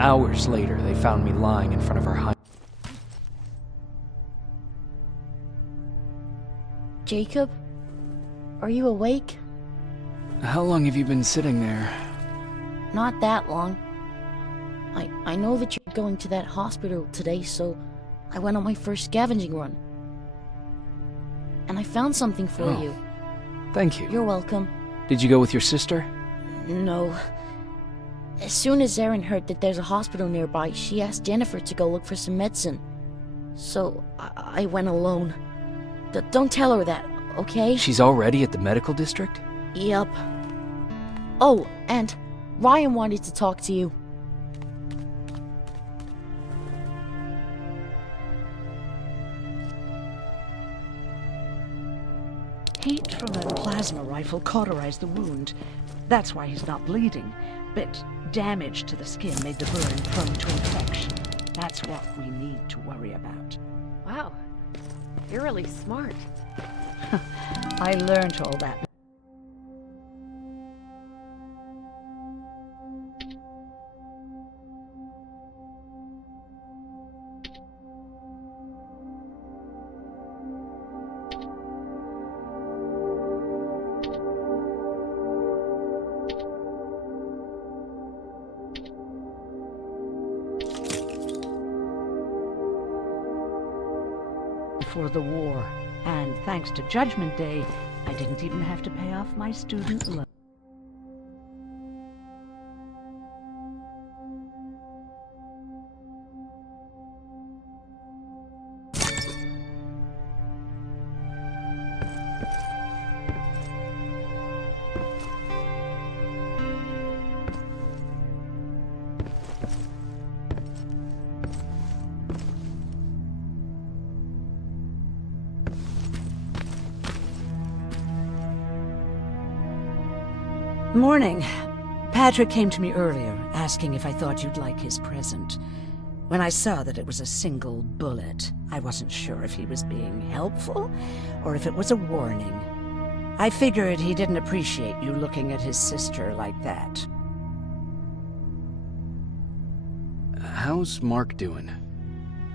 Hours later, they found me lying in front of her Jacob? Are you awake? How long have you been sitting there? Not that long. I know that you're going to that hospital today, so I went on my first scavenging run. And I found something for you. Thank you. You're welcome. Did you go with your sister? No. As soon as Erin heard that there's a hospital nearby, she asked Jennifer to go look for some medicine. So I went alone. Don't tell her that, okay? She's already at the medical district? Yep. Oh, and Ryan wanted to talk to you. Heat from a plasma rifle cauterized the wound. That's why he's not bleeding. But damage to the skin made the burn prone to infection. That's what we need to worry about. Wow, you're really smart. I learned all that. Before the war, and thanks to Judgment Day, I didn't even have to pay off my student loan. Morning. Patrick came to me earlier, asking if I thought you'd like his present. When I saw that it was a single bullet, I wasn't sure if he was being helpful or if it was a warning. I figured he didn't appreciate you looking at his sister like that. How's Mark doing?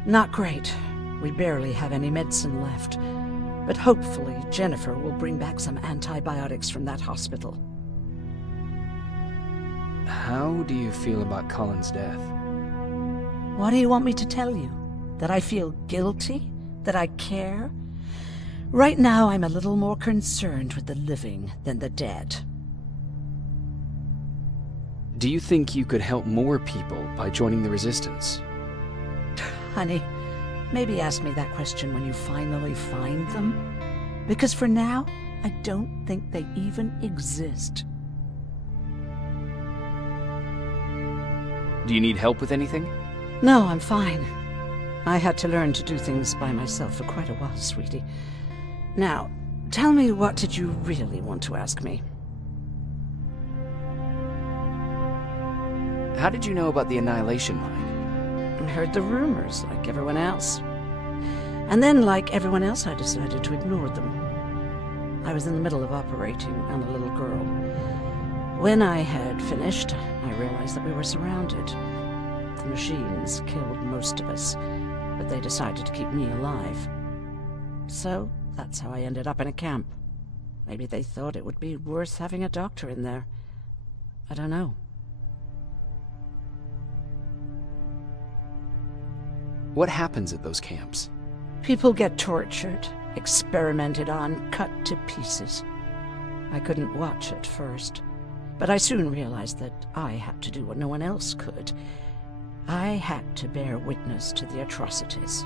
Not great. We barely have any medicine left. But hopefully Jennifer will bring back some antibiotics from that hospital. How do you feel about Colin's death? What do you want me to tell you? That I feel guilty? That I care? Right now, I'm a little more concerned with the living than the dead. Do you think you could help more people by joining the Resistance? Honey, maybe ask me that question when you finally find them. Because for now, I don't think they even exist. Do you need help with anything? No, I'm fine. I had to learn to do things by myself for quite a while, sweetie. Now, tell me, what did you really want to ask me? How did you know about the Annihilation Mine? I heard the rumors, like everyone else. And then, like everyone else, I decided to ignore them. I was in the middle of operating on a little girl. When I had finished, I realized that we were surrounded. The machines killed most of us, but they decided to keep me alive. So, that's how I ended up in a camp. Maybe they thought it would be worth having a doctor in there. I don't know. What happens at those camps? People get tortured, experimented on, cut to pieces. I couldn't watch at first. But I soon realized that I had to do what no one else could. I had to bear witness to the atrocities.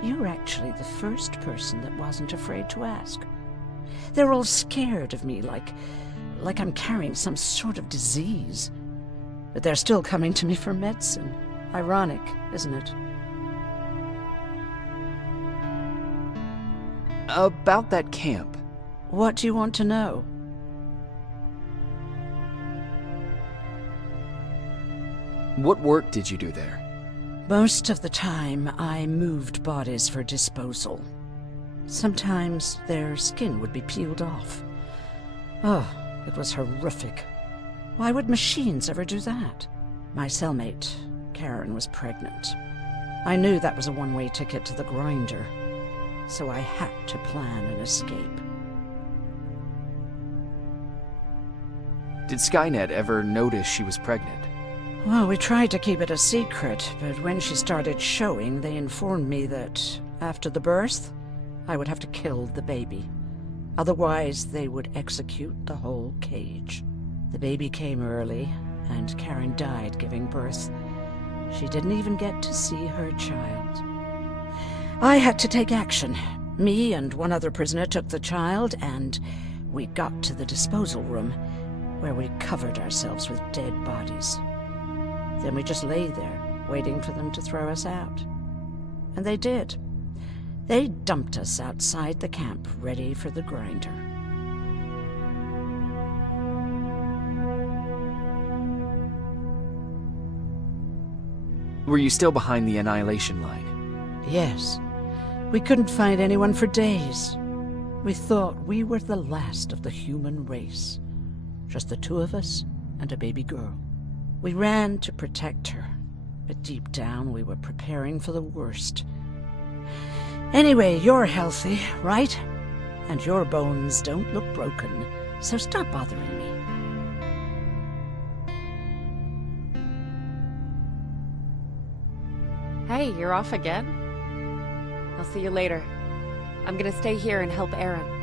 You're actually the first person that wasn't afraid to ask. They're all scared of me, like I'm carrying some sort of disease. But they're still coming to me for medicine. Ironic, isn't it? About that camp. What do you want to know? What work did you do there? Most of the time, I moved bodies for disposal. Sometimes their skin would be peeled off. Oh, it was horrific. Why would machines ever do that? My cellmate, Karen was pregnant. I knew that was a one-way ticket to the grinder, so I had to plan an escape. Did Skynet ever notice she was pregnant? Well, we tried to keep it a secret, but when she started showing, they informed me that after the birth, I would have to kill the baby. Otherwise, they would execute the whole cage. The baby came early, and Karen died giving birth. She didn't even get to see her child. I had to take action. Me and one other prisoner took the child, and we got to the disposal room, where we covered ourselves with dead bodies. Then we just lay there, waiting for them to throw us out. And they did. They dumped us outside the camp, ready for the grinder. Were you still behind the annihilation line? Yes. We couldn't find anyone for days. We thought we were the last of the human race. Just the two of us and a baby girl. We ran to protect her, but deep down we were preparing for the worst. Anyway, you're healthy, right? And your bones don't look broken, so stop bothering me. Hey, you're off again? I'll see you later. I'm gonna stay here and help Aaron.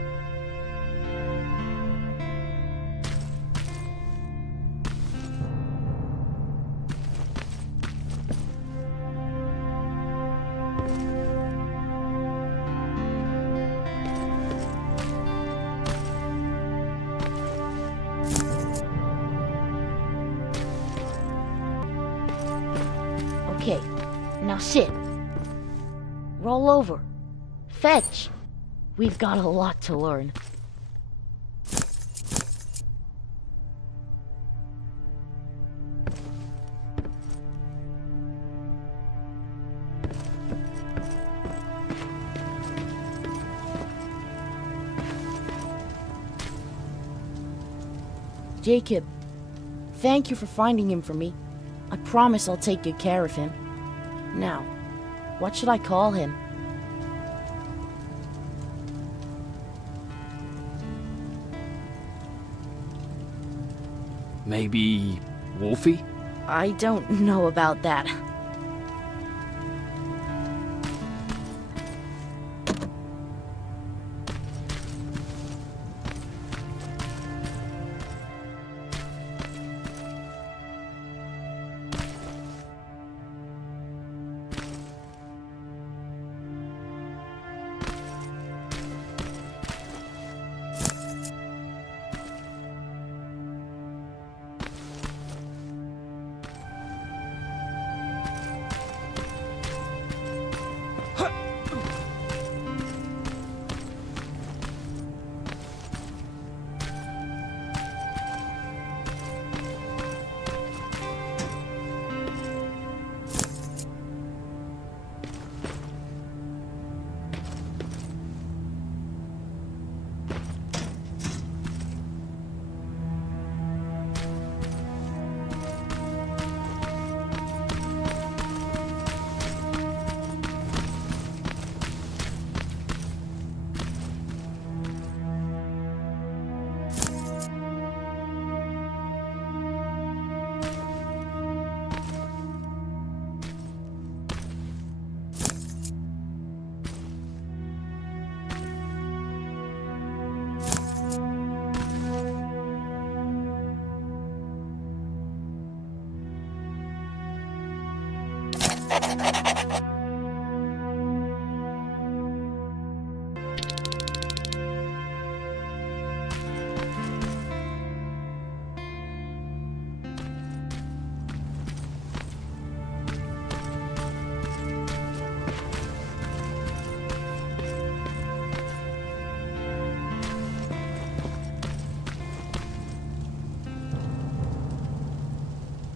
Okay, now sit. Roll over. Fetch. We've got a lot to learn. Jacob, thank you for finding him for me. I promise I'll take good care of him. Now, what should I call him? Maybe Wolfie? I don't know about that.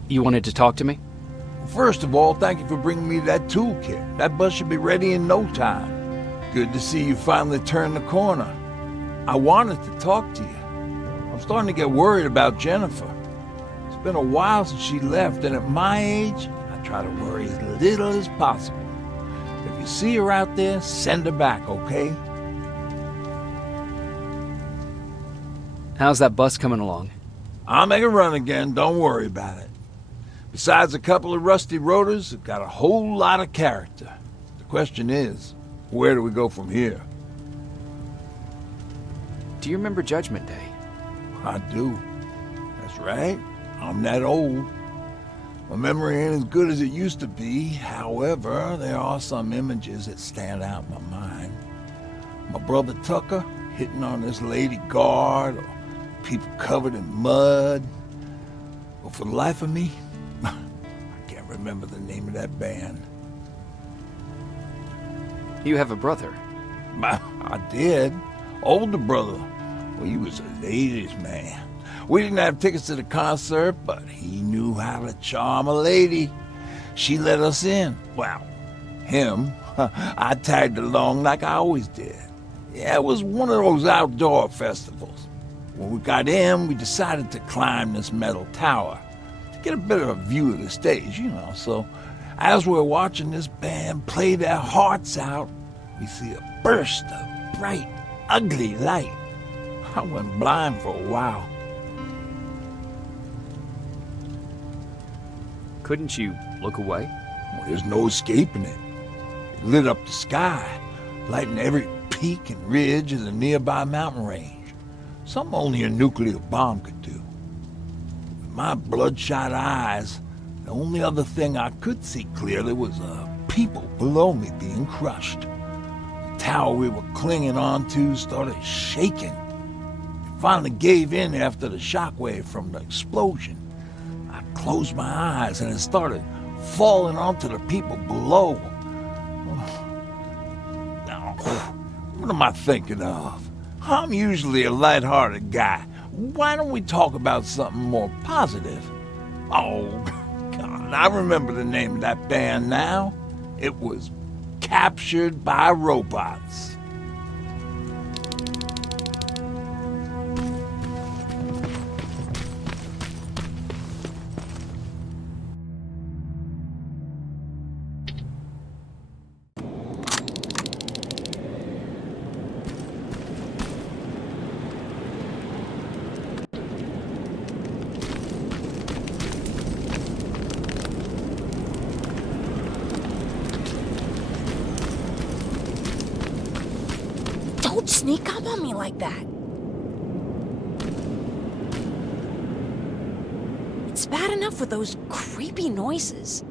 You wanted to talk to me? First of all, thank you for bringing me that toolkit. That bus should be ready in no time. Good to see you finally turned the corner. I wanted to talk to you. I'm starting to get worried about Jennifer. It's been a while since she left, and at my age, I try to worry as little as possible. If you see her out there, send her back, okay? How's that bus coming along? I'll make a run again, don't worry about it. Besides a couple of rusty rotors, it got a whole lot of character. The question is, where do we go from here? Do you remember Judgment Day? I do. That's right. I'm that old. My memory ain't as good as it used to be. However, there are some images that stand out in my mind. My brother Tucker hitting on this lady guard, or people covered in mud. But for the life of me, I can't remember the name of that band. You have a brother. I did. Older brother. Well, he was a ladies' man. We didn't have tickets to the concert, but he knew how to charm a lady. She let us in. Well, him. I tagged along like I always did. Yeah, it was one of those outdoor festivals. When we got in, we decided to climb this metal tower to get a bit of a view of the stage, you know. So as we're watching this band play their hearts out, we see a burst of bright, ugly light. I went blind for a while. Couldn't you look away? Well, there's no escaping it. It lit up the sky, lighting every peak and ridge of the nearby mountain range. Something only a nuclear bomb could do. With my bloodshot eyes, the only other thing I could see clearly was people below me being crushed. The tower we were clinging onto started shaking. It finally gave in after the shockwave from the explosion. I closed my eyes and it started falling onto the people below. Now, what am I thinking of? I'm usually a lighthearted guy. Why don't we talk about something more positive? Oh, God, I remember the name of that band now. It was Captured by Robots. Don't sneak up on me like that. It's bad enough with those creepy noises.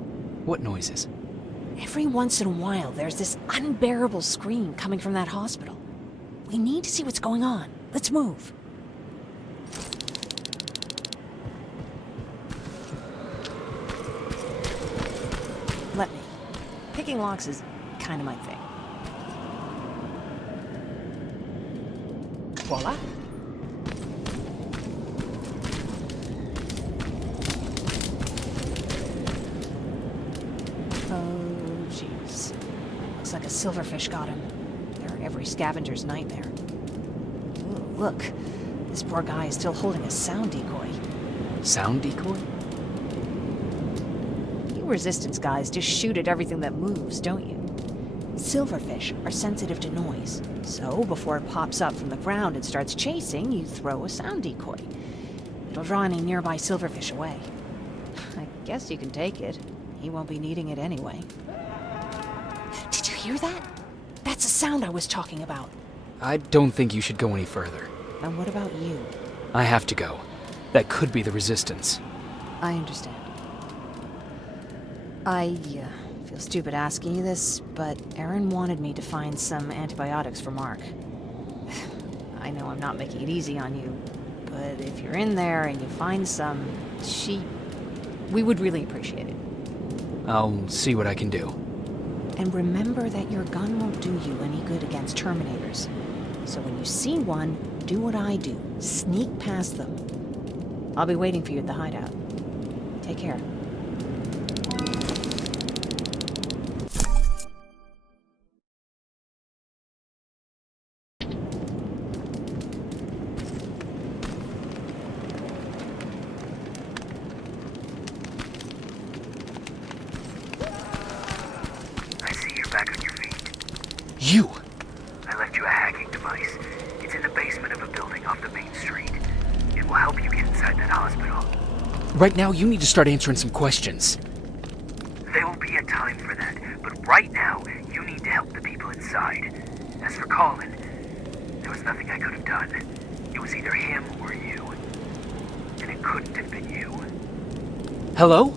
What noises? Every once in a while, there's this unbearable scream coming from that hospital. We need to see what's going on. Let's move. Let me. Picking locks is kind of my thing. Voila. Oh, jeez. Looks like a silverfish got him. They're every scavenger's nightmare. Ooh, look. This poor guy is still holding a sound decoy. Sound decoy? You resistance guys just shoot at everything that moves, don't you? Silverfish are sensitive to noise, so before it pops up from the ground and starts chasing, you throw a sound decoy. It'll draw any nearby silverfish away. I guess you can take it. He won't be needing it anyway. Did you hear that? That's the sound I was talking about. I don't think you should go any further. And what about you? I have to go. That could be the Resistance. I understand. I feel stupid asking you this, but Erin wanted me to find some antibiotics for Mark. I know I'm not making it easy on you, but if you're in there and you find some, we would really appreciate it. I'll see what I can do. And remember that your gun won't do you any good against Terminators. So when you see one, do what I do. Sneak past them. I'll be waiting for you at the hideout. Take care. You! I left you a hacking device. It's in the basement of a building off the main street. It will help you get inside that hospital. Right now, you need to start answering some questions. There will be a time for that, but right now, you need to help the people inside. As for Colin, there was nothing I could have done. It was either him or you. And it couldn't have been you. Hello?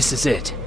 This is it.